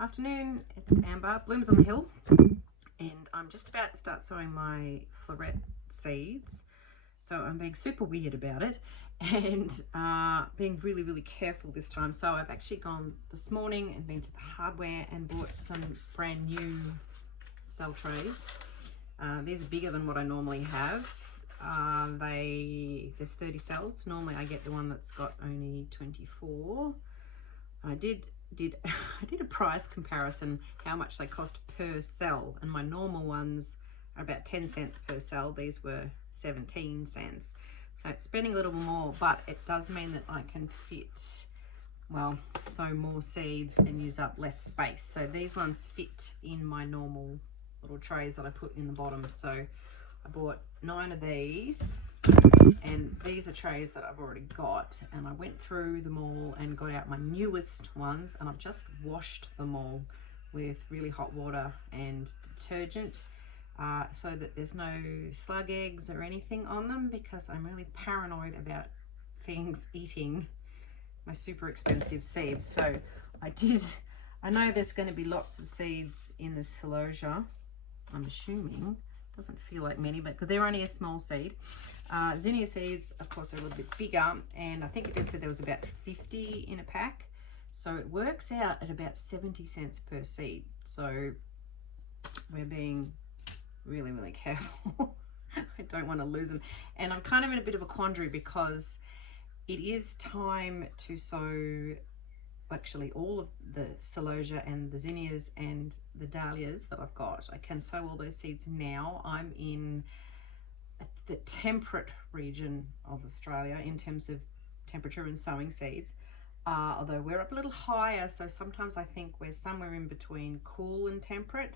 Afternoon, it's Amber, Blooms on the Hill, and I'm just about to start sowing my Floret seeds. So I'm being super weird about it and being really careful this time. So I've actually gone this morning and been to the hardware and bought some brand new cell trays. These are bigger than what I normally have. There's 30 cells. Normally I get the one that's got only 24. I did a price comparison, how much they cost per cell, and my normal ones are about 10 cents per cell. These were 17 cents. So spending a little more, but it does mean that I can fit, well, sow more seeds and use up less space. So these ones fit in my normal little trays that I put in the bottom. So I bought 9 of these. And these are trays that I've already got, and I went through them all and got out my newest ones, and I've just washed them all with really hot water and detergent so that there's no slug eggs or anything on them, because I'm really paranoid about things eating my super expensive seeds. So I know there's going to be lots of seeds in the Celosia, I'm assuming. Doesn't feel like many, but because they're only a small seed. Zinnia seeds, of course, are a little bit bigger, and I think it did say there was about 50 in a pack, so it works out at about 70 cents per seed. So we're being really careful. I don't want to lose them, and I'm kind of in a bit of a quandary because it is time to sow actually all of the Celosia and the Zinnias and the Dahlias that I've got. I can sow all those seeds now. I'm in the temperate region of Australia in terms of temperature and sowing seeds, although we're up a little higher, so sometimes I think we're somewhere in between cool and temperate,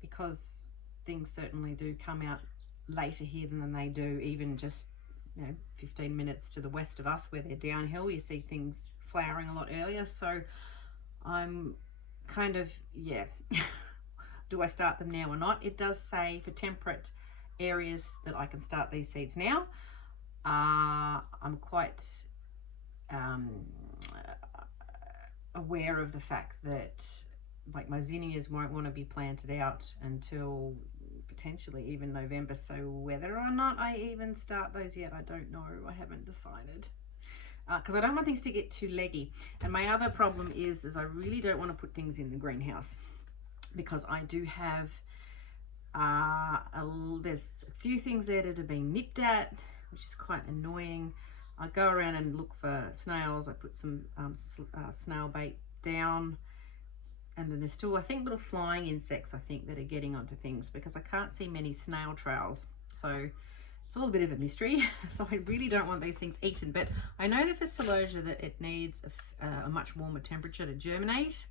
because things certainly do come out later here than they do even just 15 minutes to the west of us, where they're downhill. You see things flowering a lot earlier. So I'm kind of, do I start them now or not? It does say for temperate areas that I can start these seeds now. I'm quite aware of the fact that like my zinnias won't want to be planted out until potentially even November, so whether or not I even start those yet, I don't know. I haven't decided, because I don't want things to get too leggy. And my other problem is I really don't want to put things in the greenhouse, because I do have there's a few things there that have been nipped at, which is quite annoying. I go around and look for snails. I put some snail bait down, and then there's still, I think, little flying insects, I think, that are getting onto things, because I can't see many snail trails. So it's all a bit of a mystery. So I really don't want these things eaten. But I know that for Celosia that it needs a much warmer temperature to germinate.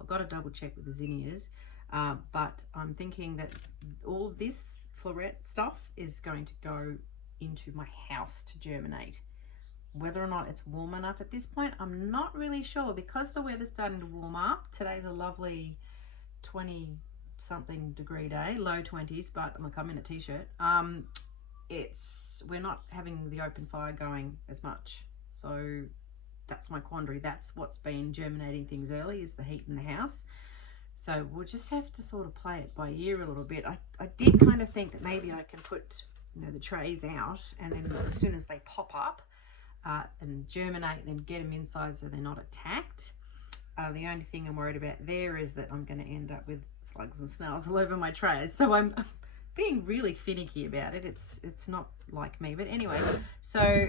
I've got to double check with the zinnias. But I'm thinking that all of this Floret stuff is going to go into my house to germinate. Whether or not it's warm enough at this point, I'm not really sure, because the weather's starting to warm up. Today's a lovely 20-something degree day, low 20s, but like I'm in a t-shirt. We're not having the open fire going as much, so that's my quandary. That's what's been germinating things early, is the heat in the house. So we'll just have to sort of play it by ear a little bit. I did kind of think that maybe I can put the trays out, and then as soon as they pop up and germinate, then get them inside so they're not attacked. The only thing I'm worried about there is that I'm going to end up with slugs and snails all over my trays. So I'm being really finicky about it. It's not like me, but anyway. So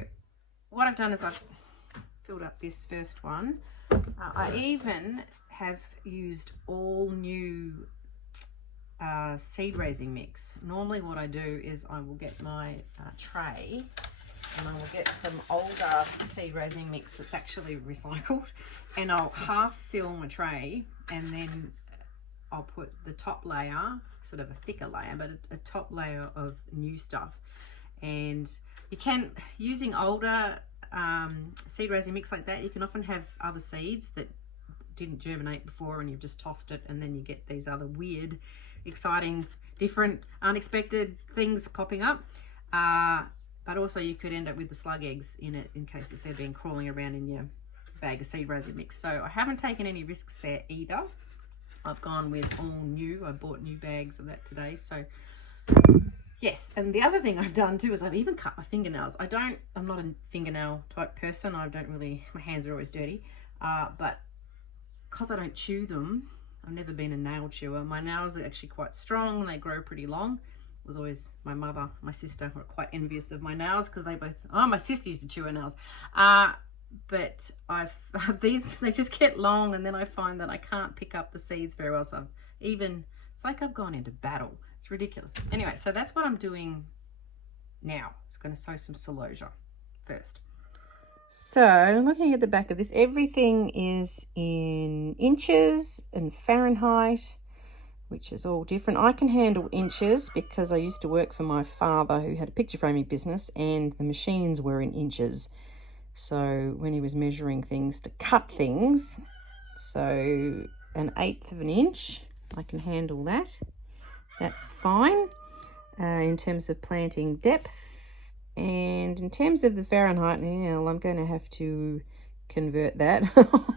what I've done is I've filled up this first one. I even have used all new seed raising mix. Normally what I do is I will get my tray, and I will get some older seed raising mix that's actually recycled, and I'll half fill my tray, and then I'll put the top layer, sort of a thicker layer, but a top layer of new stuff. And you can, using older seed raising mix like that, you can often have other seeds that didn't germinate before, and you've just tossed it, and then you get these other weird, exciting, different, unexpected things popping up. But also you could end up with the slug eggs in it, in case if they've been crawling around in your bag of seed raising mix. So I haven't taken any risks there either. I've gone with all new. I bought new bags of that today. So yes, and the other thing I've done too is I've even cut my fingernails. I'm not a fingernail type person. I don't really, my hands are always dirty. But because I don't chew them, I've never been a nail chewer. My nails are actually quite strong and they grow pretty long. It was always my mother, my sister were quite envious of my nails because they both, my sister used to chew her nails. But these, they just get long, and then I find that I can't pick up the seeds very well. So it's like I've gone into battle. It's ridiculous. Anyway, so that's what I'm doing now. I'm just going to sow some celosia first. So looking at the back of this, everything is in inches and Fahrenheit, which is all different. I can handle inches because I used to work for my father who had a picture framing business, and the machines were in inches. So when he was measuring things to cut things, so 1/8 of an inch, I can handle that. That's fine in terms of planting depth. And in terms of the Fahrenheit, I'm going to have to convert that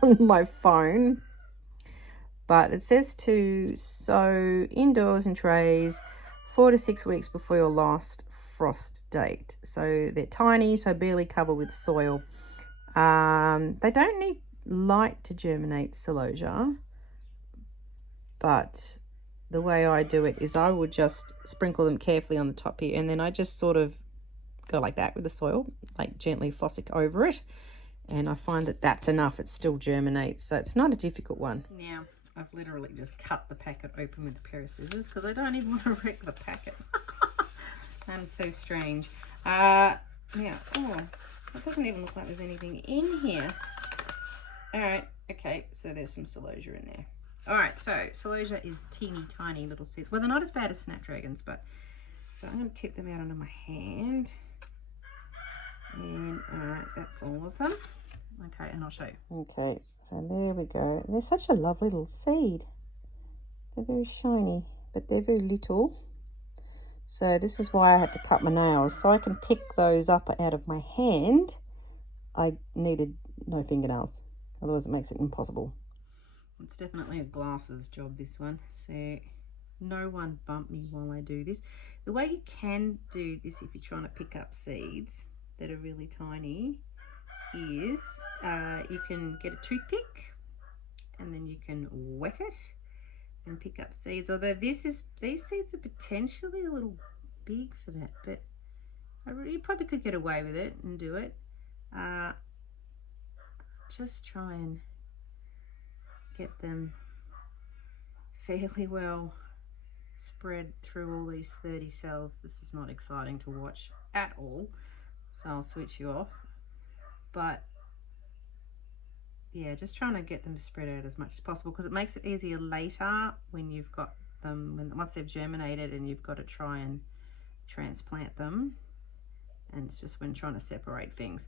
on my phone. But it says to sow indoors in trays 4 to 6 weeks before your last frost date. So they're tiny, so barely covered with soil. They don't need light to germinate celosia, but the way I do it is I would just sprinkle them carefully on the top here, and then I just sort of go like that with the soil, like gently fossick over it, and I find that that's enough. It still germinates, so it's not a difficult one. Now I've literally just cut the packet open with a pair of scissors because I don't even want to wreck the packet. I'm so strange. Now, it doesn't even look like there's anything in here. All right, okay, so there's some celosia in there. All right, so celosia is teeny tiny little seeds. Well, they're not as bad as snapdragons, but so I'm going to tip them out onto my hand. And all right, that's all of them. Okay, and I'll show you. Okay, so there we go. And they're such a lovely little seed. They're very shiny, but they're very little. So this is why I had to cut my nails. So I can pick those up out of my hand. I needed no fingernails. Otherwise it makes it impossible. It's definitely a glasses job, this one. So no one bump me while I do this. The way you can do this if you're trying to pick up seeds that are really tiny is you can get a toothpick and then you can wet it and pick up seeds. Although these seeds are potentially a little big for that, but you probably could get away with it and do it. Just try and get them fairly well spread through all these 30 cells. This is not exciting to watch at all, so I'll switch you off. But yeah, just trying to get them spread out as much as possible because it makes it easier later when you've got them, once they've germinated and you've got to try and transplant them. And it's just when trying to separate things.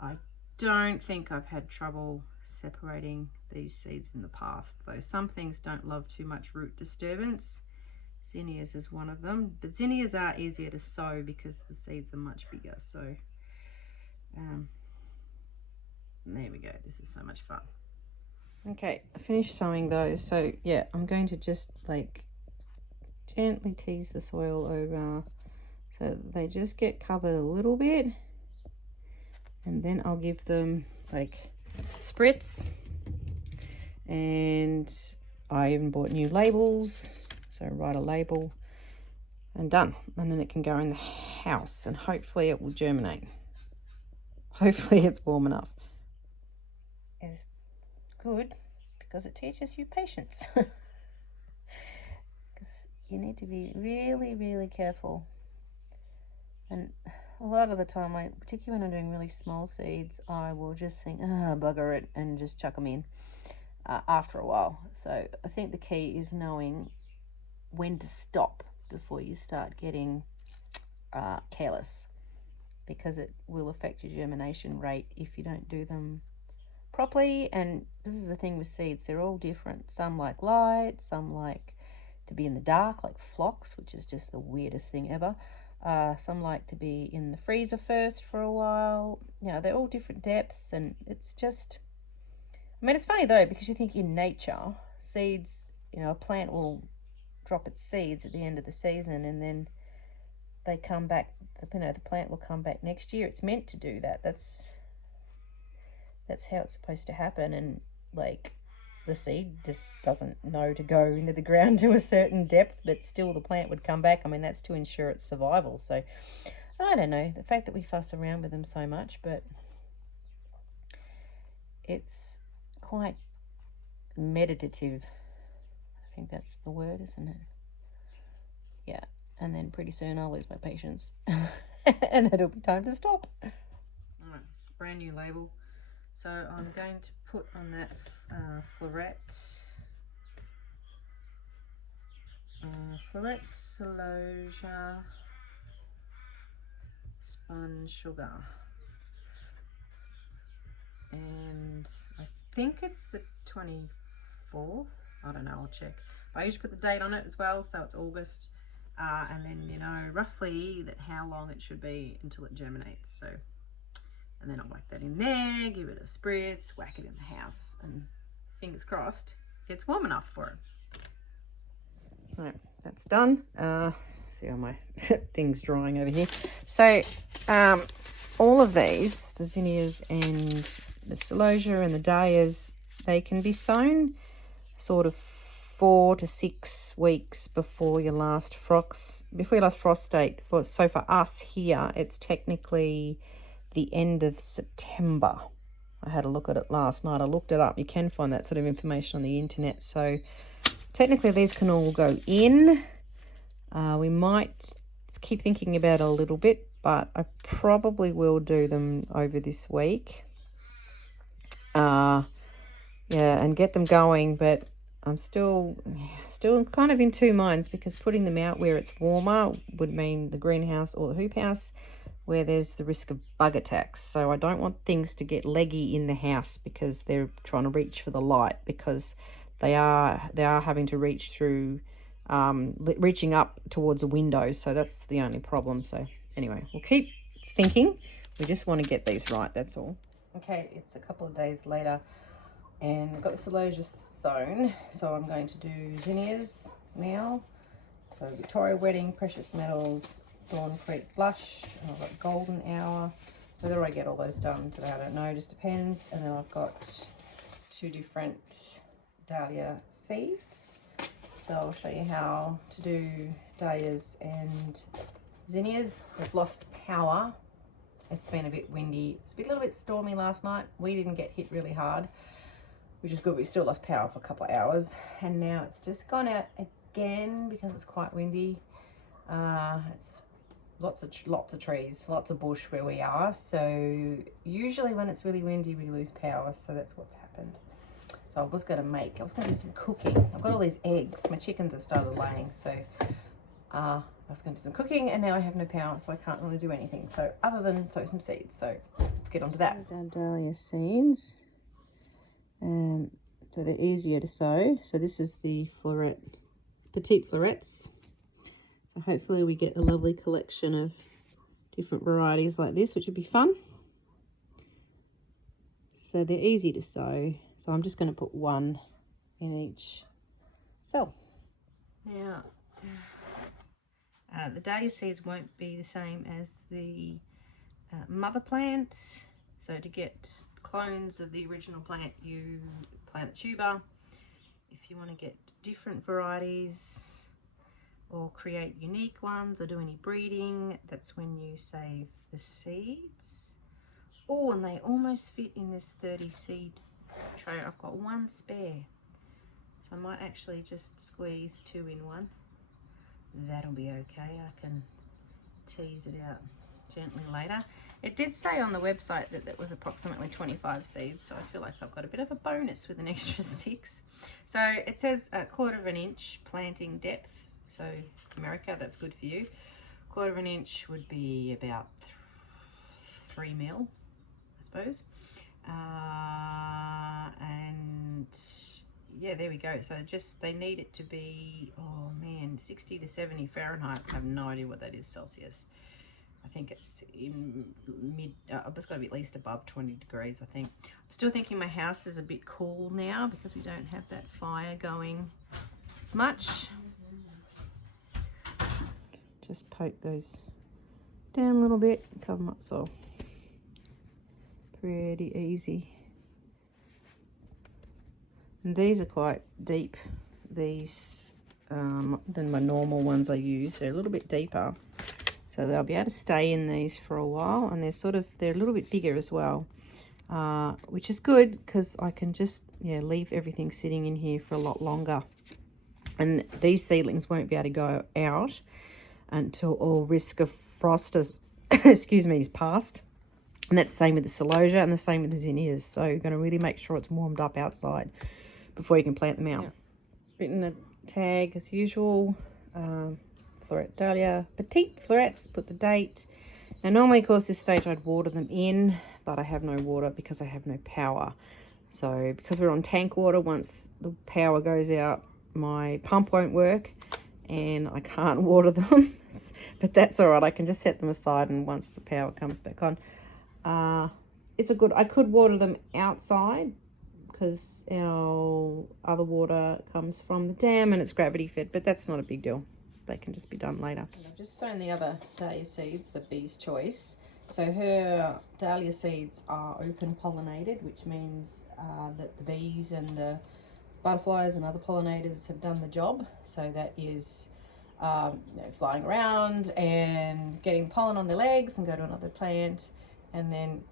I don't think I've had trouble separating these seeds in the past, though some things don't love too much root disturbance. Zinnias is one of them, but zinnias are easier to sow because the seeds are much bigger. So there we go. This is so much fun. Okay, I finished sowing those. So yeah, I'm going to just like gently tease the soil over so they just get covered a little bit, and then I'll give them like spritz. And I even bought new labels, so write a label and done, and then it can go in the house and hopefully it will germinate. Hopefully it's warm enough. Is good because it teaches you patience. Because you need to be really, really careful. And a lot of the time, particularly when I'm doing really small seeds, I will just think, bugger it, and just chuck them in after a while. So I think the key is knowing when to stop before you start getting careless, because it will affect your germination rate if you don't do them properly. And this is the thing with seeds, they're all different. Some like light, some like to be in the dark, like phlox, which is just the weirdest thing ever. Some like to be in the freezer first for a while. They're all different depths, and it's just, I mean, it's funny though, because you think in nature, seeds you know, a plant will drop its seeds at the end of the season, and then they come back, you know, the plant will come back next year. It's meant to do that. That's how it's supposed to happen. And like, the seed just doesn't know to go into the ground to a certain depth, but still the plant would come back. I mean, that's to ensure its survival. So I don't know, the fact that we fuss around with them so much, but it's quite meditative. I think that's the word, isn't it? Yeah. And then pretty soon I'll lose my patience and it'll be time to stop. All right, brand new label. So I'm going to put on that Floret Celosia spun sugar, and I think it's the 24th. I don't know, I'll check. I usually put the date on it as well, so it's August, and then you know roughly that how long it should be until it germinates. So, and then I'll whack that in there, give it a spritz, whack it in the house, and fingers crossed it's warm enough for it. Right, that's done. See all my things drying over here. So all of these, the zinnias and the celosia and the dahlias, they can be sown sort of 4 to 6 weeks before your last frost date. So for us here, it's technically the end of September. I had a look at it last night. I looked it up. You can find that sort of information on the internet. So technically these can all go in. We might keep thinking about it a little bit, but I probably will do them over this week. Yeah, and get them going, but I'm still kind of in two minds, because putting them out where it's warmer would mean the greenhouse or the hoop house, where there's the risk of bug attacks. So I don't want things to get leggy in the house because they're trying to reach for the light, because they are having to reach through, reaching up towards a window. So that's the only problem. So anyway, we'll keep thinking. We just want to get these right, that's all. Okay, it's a couple of days later, and I've got the celosia sown, so I'm going to do zinnias now. So Victoria Wedding, Precious Metals, Dawn Creek Blush, and I've got Golden Hour. Whether I get all those done today, I don't know, just depends. And then I've got 2 different Dahlia seeds. So I'll show you how to do dahlias and zinnias. We've lost power. It's been a bit windy. It's been a little bit stormy last night. We didn't get hit really hard, which is good. We still lost power for a couple of hours, and now it's just gone out again because it's quite windy. It's lots of trees, lots of bush where we are. So usually when it's really windy, we lose power. So that's what's happened. So I was going to do some cooking. I've got all these eggs. My chickens have started laying. So I was going to do some cooking, and now I have no power, so I can't really do anything. So other than sow some seeds. So let's get on to that. Here's our dahlia seeds. So they're easier to sow. So this is the Floret, petite florets. So hopefully we get a lovely collection of different varieties like this, which would be fun. So they're easy to sow. So I'm just going to put 1 in each cell. Now, the dahlia seeds won't be the same as the mother plant. So to get clones of the original plant, you plant the tuber. If you want to get different varieties or create unique ones or do any breeding, that's when you save the seeds. Oh, and they almost fit in this 30 seed tray. I've got 1 spare, so I might actually just squeeze 2 in 1. That'll be okay. I can tease it out gently later. It did say on the website that that was approximately 25 seeds, so I feel like I've got a bit of a bonus with an extra 6. So it says a 1/4 inch planting depth. So America, that's good for you. 1/4 inch would be about 3 mil, I suppose. And yeah, there we go. So just, they need it to be, oh man, 60 to 70 Fahrenheit. I have no idea what that is Celsius. I think it's in it's got to be at least above 20 degrees, I think. I'm still thinking my house is a bit cool now because we don't have that fire going as much. Just poke those down a little bit, cover them up so pretty easy. And these are quite deep, these than my normal ones I use. They're a little bit deeper, so they'll be able to stay in these for a while, and they're a little bit bigger as well, which is good because I can just leave everything sitting in here for a lot longer. And these seedlings won't be able to go out until all risk of frost is excuse me, is past. And that's the same with the Celosia and the same with the Zinnias. So you're going to really make sure it's warmed up outside before you can plant them out. Written the tag as usual. Floret Dahlia, petite florets, put the date. Now normally, of course, this stage I'd water them in, but I have no water because I have no power. So because we're on tank water, once the power goes out, my pump won't work and I can't water them. But that's all right, I can just set them aside, and once the power comes back on, I could water them outside because our other water comes from the dam and it's gravity fed, but that's not a big deal. They can just be done later. And I've just sown the other Dahlia seeds, the bee's choice. So her Dahlia seeds are open pollinated, which means that the bees and the butterflies and other pollinators have done the job. So that is flying around and getting pollen on their legs and go to another plant, and then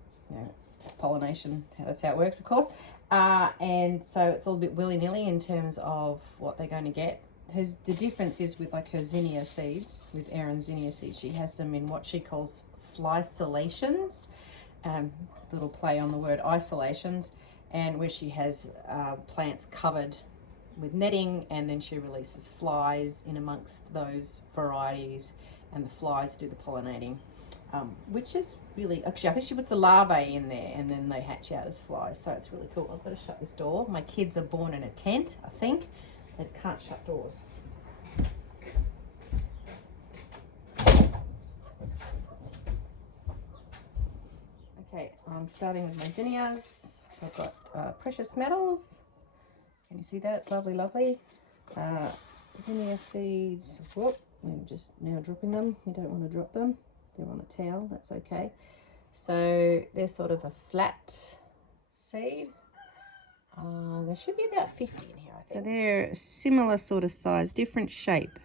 pollination, that's how it works, of course. And so it's all a bit willy-nilly in terms of what they're going to get. The difference is with like her Zinnia seeds, with Erin's Zinnia seeds, she has them in what she calls flysolations, little play on the word isolations, and where she has plants covered with netting, and then she releases flies in amongst those varieties, and the flies do the pollinating, which is really, actually I think she puts a larvae in there and then they hatch out as flies, so it's really cool. I've got to shut this door. My kids are born in a tent, I think, and can't shut doors. Okay, I'm starting with my zinnias. I've got precious metals. Can you see that? Lovely, lovely. Zinnia seeds. Whoop, I'm just now dropping them. You don't want to drop them. They're on a towel, that's okay. So they're sort of a flat seed. There should be about 50 in here, I think. So they're a similar sort of size, different shape.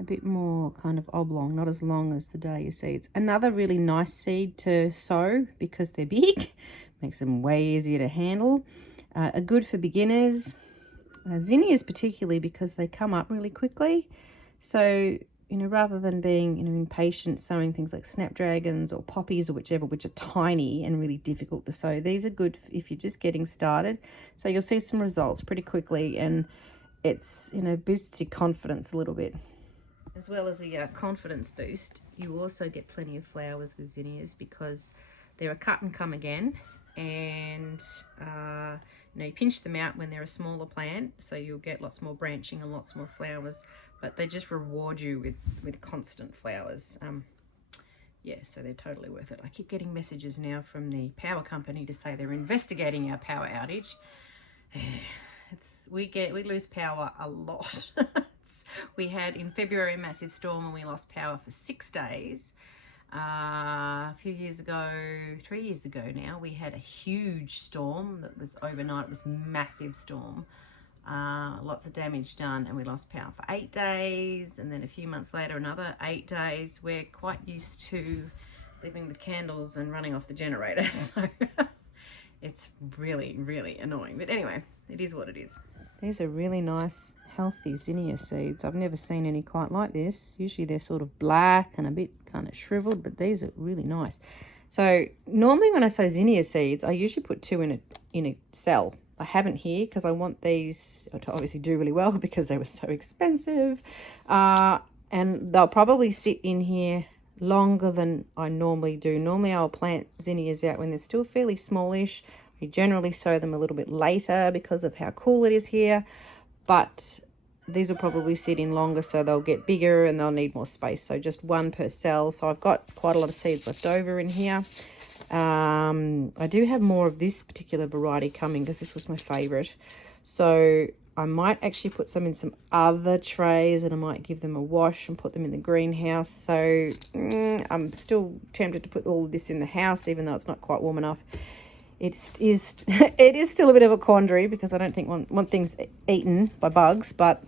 A bit more kind of oblong, not as long as the Dahlia seeds. Another really nice seed to sow because they're big. Makes them way easier to handle. Are good for beginners. Zinnias particularly because they come up really quickly. So, rather than being, impatient sowing things like snapdragons or poppies or whichever, which are tiny and really difficult to sow, these are good if you're just getting started. So you'll see some results pretty quickly, and it's, boosts your confidence a little bit. As well as the confidence boost, you also get plenty of flowers with zinnias because they're a cut and come again, and you pinch them out when they're a smaller plant, so you'll get lots more branching and lots more flowers, but they just reward you with constant flowers. Yeah, so they're totally worth it. I keep getting messages now from the power company to say they're investigating our power outage. We lose power a lot. We had in February a massive storm and we lost power for 6 days. A few years ago, 3 years ago now, we had a huge storm that was overnight. It was a massive storm. Lots of damage done, and we lost power for 8 days, and then a few months later another 8 days. We're quite used to living with candles and running off the generator, so it's really, really annoying. But anyway, it is what it is. These are really nice, healthy zinnia seeds. I've never seen any quite like this. Usually they're sort of black and a bit kind of shriveled, but these are really nice. So normally when I sow zinnia seeds, I usually put 2 in a cell. I haven't here because I want these to obviously do really well because they were so expensive. And they'll probably sit in here longer than I normally do. Normally I'll plant zinnias out when they're still fairly smallish. We generally sow them a little bit later because of how cool it is here. But these will probably sit in longer, so they'll get bigger and they'll need more space. So just 1 per cell. So I've got quite a lot of seeds left over in here. I do have more of this particular variety coming because this was my favorite. So I might actually put some in some other trays, and I might give them a wash and put them in the greenhouse. So I'm still tempted to put all of this in the house, even though it's not quite warm enough. It is it is still a bit of a quandary because I don't think one thing's eaten by bugs. But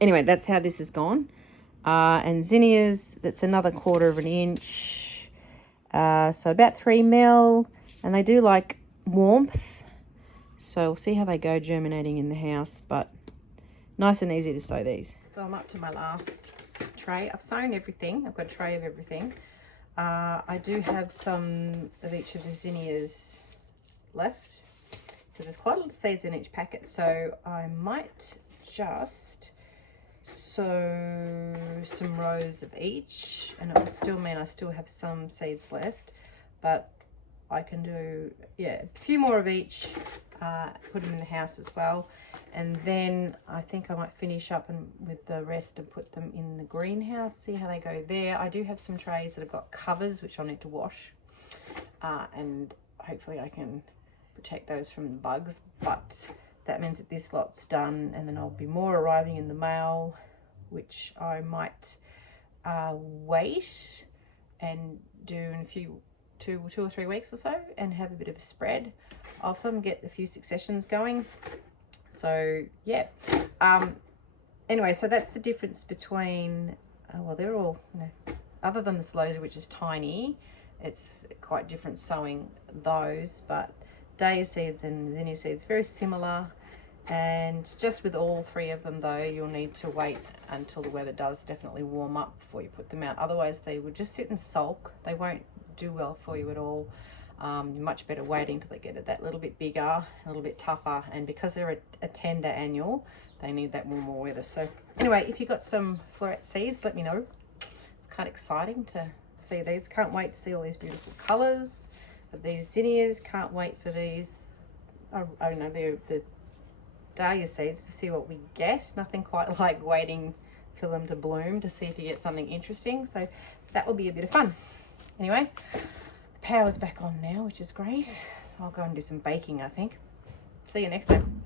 anyway, that's how this has gone. And zinnias, that's another 1/4 inch. So about 3 mil, and they do like warmth. So we'll see how they go germinating in the house, but nice and easy to sow these. So I'm up to my last tray. I've sown everything. I've got a tray of everything. I do have some of each of the zinnias left because there's quite a lot of seeds in each packet. So I might just sow some rows of each, and it will still mean I still have some seeds left, but I can do, yeah, a few more of each, put them in the house as well. And then I think I might finish up with the rest and put them in the greenhouse, see how they go there. I do have some trays that have got covers, which I'll need to wash. And hopefully I can protect those from the bugs. But that means that this lot's done, and then I'll be more arriving in the mail, which I might wait and do in a few, two or 3 weeks or so, and have a bit of a spread of them, get a few successions going. So yeah, anyway, so that's the difference between well, they're all, you know, other than the Celosia, which is tiny, it's quite different sowing those, but Dahlia seeds and Zinnia seeds very similar. And just with all 3 of them though, you'll need to wait until the weather does definitely warm up before you put them out. Otherwise they would just sit and sulk. They won't do well for you at all. Much better waiting till they get that little bit bigger, a little bit tougher, and because they're a tender annual, they need that warmer weather. So anyway, if you've got some Floret seeds, let me know. It's kind of exciting to see these. Can't wait to see all these beautiful colours of these zinnias. Can't wait for these, oh no, the Dahlia seeds, to see what we get. Nothing quite like waiting for them to bloom to see if you get something interesting. So that will be a bit of fun. Anyway, the power's back on now, which is great. So I'll go and do some baking, I think. See you next time.